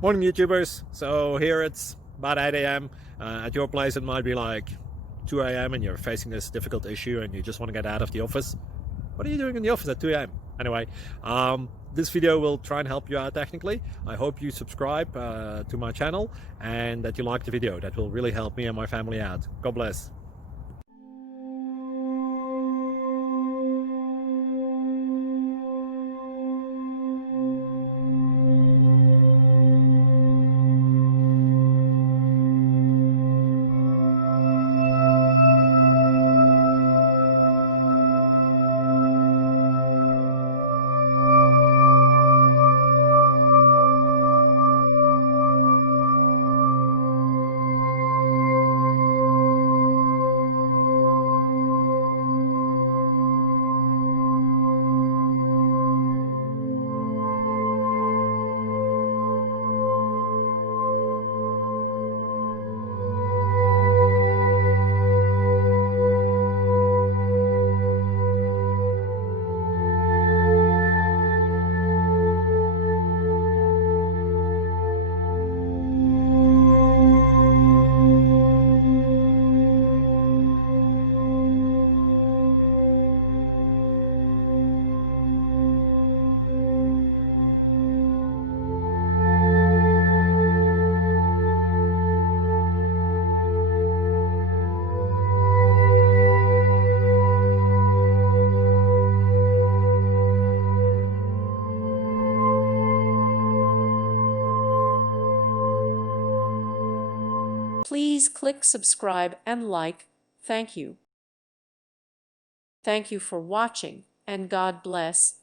Morning YouTubers. So here it's about 8 a.m. At your place it might be like 2 a.m. and you're facing this difficult issue and you just want to get out of the office. What are you doing in the office at 2 a.m.? Anyway, this video will try and help you out technically. I hope you subscribe to my channel and that you like the video. That will really help me and my family out. God bless. Please click subscribe and like. Thank you. Thank you for watching, and God bless.